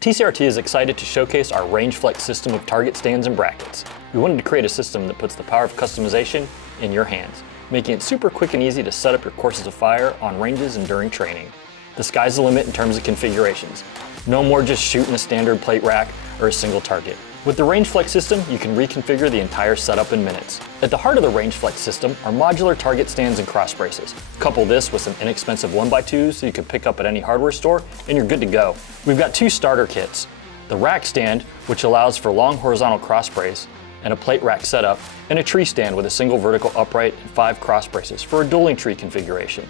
TCRT is excited to showcase our RangeFlex system of target stands and brackets. We wanted to create a system that puts the power of customization in your hands, making it super quick and easy to set up your courses of fire on ranges and during training. The sky's the limit in terms of configurations. No more just shooting a standard plate rack or a single target. With the RangeFlex system, you can reconfigure the entire setup in minutes. At the heart of the RangeFlex system are modular target stands and cross braces. Couple this with some inexpensive 1x2s so you can pick up at any hardware store and you're good to go. We've got two starter kits. The rack stand, which allows for long horizontal cross brace and a plate rack setup, and a tree stand with a single vertical upright and 5 cross braces for a dueling tree configuration.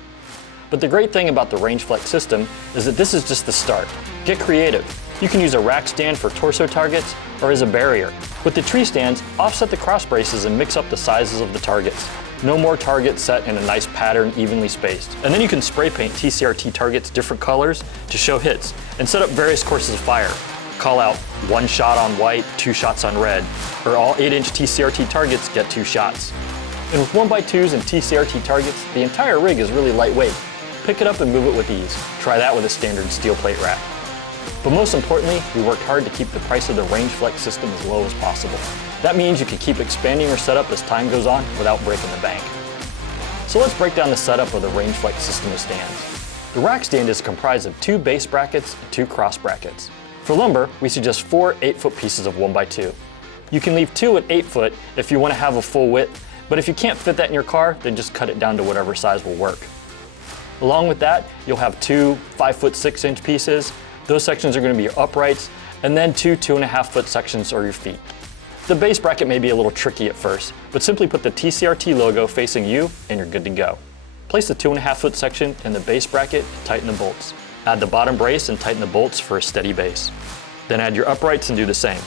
But the great thing about the RangeFlex system is that this is just the start. Get creative. You can use a rack stand for torso targets or as a barrier. With the tree stands, offset the cross braces and mix up the sizes of the targets. No more targets set in a nice pattern evenly spaced. And then you can spray paint TCRT targets different colors to show hits and set up various courses of fire. Call out 1 shot on white, 2 shots on red, or all 8-inch TCRT targets get 2 shots. And with 1x2s and TCRT targets, the entire rig is really lightweight. Pick it up and move it with ease. Try that with a standard steel plate rack. But most importantly, we worked hard to keep the price of the RangeFlex system as low as possible. That means you can keep expanding your setup as time goes on without breaking the bank. So let's break down the setup of the RangeFlex system of stands. The rack stand is comprised of 2 base brackets and 2 cross brackets. For lumber, we suggest 4 8-foot pieces of 1x2. You can leave 2 at 8 foot if you want to have a full width, but if you can't fit that in your car, then just cut it down to whatever size will work. Along with that, you'll have 2 5-foot 6-inch pieces. Those sections are going to be your uprights, and then 2 2.5-foot sections are your feet. The base bracket may be a little tricky at first, but simply put the TCRT logo facing you and you're good to go. Place the 2.5-foot section in the base bracket and tighten the bolts. Add the bottom brace and tighten the bolts for a steady base. Then add your uprights and do the same.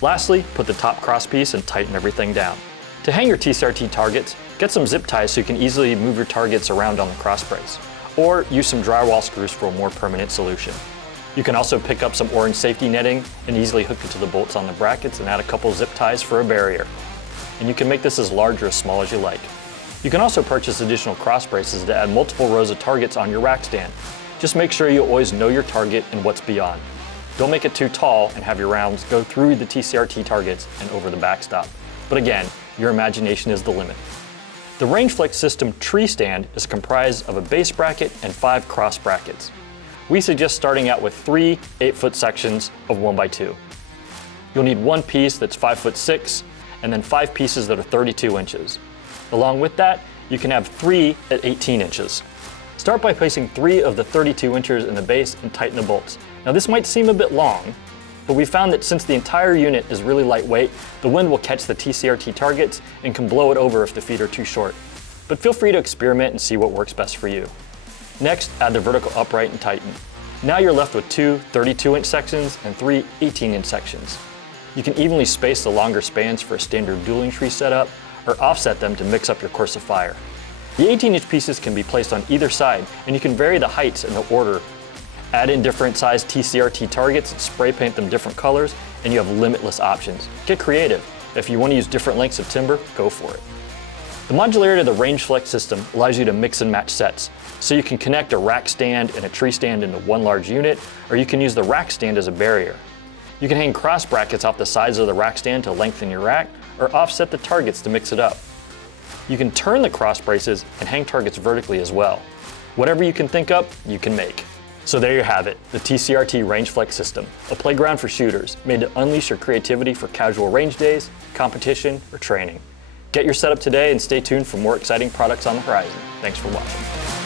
Lastly, put the top cross piece and tighten everything down. To hang your TCRT targets, get some zip ties so you can easily move your targets around on the cross brace, or use some drywall screws for a more permanent solution. You can also pick up some orange safety netting and easily hook it to the bolts on the brackets and add a couple zip ties for a barrier. And you can make this as large or as small as you like. You can also purchase additional cross braces to add multiple rows of targets on your rack stand. Just make sure you always know your target and what's beyond. Don't make it too tall and have your rounds go through the TCRT targets and over the backstop. But again, your imagination is the limit. The RangeFlex system tree stand is comprised of a base bracket and 5 cross brackets. We suggest starting out with 3 8-foot sections of 1x2. You'll need 1 piece that's 5'6", and then 5 pieces that are 32 inches. Along with that, you can have 3 at 18 inches. Start by placing 3 of the 32 inches in the base and tighten the bolts. Now this might seem a bit long, but we found that since the entire unit is really lightweight, the wind will catch the TCRT targets and can blow it over if the feet are too short. But feel free to experiment and see what works best for you. Next, add the vertical upright and tighten. Now you're left with 2 32-inch sections and 3 18-inch sections. You can evenly space the longer spans for a standard dueling tree setup, or offset them to mix up your course of fire. The 18-inch pieces can be placed on either side, and you can vary the heights and the order. Add in different sized TCRT targets and spray paint them different colors, and you have limitless options. Get creative. If you want to use different lengths of timber, go for it. The modularity of the RangeFlex system allows you to mix and match sets, so you can connect a rack stand and a tree stand into one large unit, or you can use the rack stand as a barrier. You can hang cross brackets off the sides of the rack stand to lengthen your rack, or offset the targets to mix it up. You can turn the cross braces and hang targets vertically as well. Whatever you can think up, you can make. So there you have it, the TCRT RangeFlex system, a playground for shooters made to unleash your creativity for casual range days, competition, or training. Get your setup today and stay tuned for more exciting products on the horizon. Thanks for watching.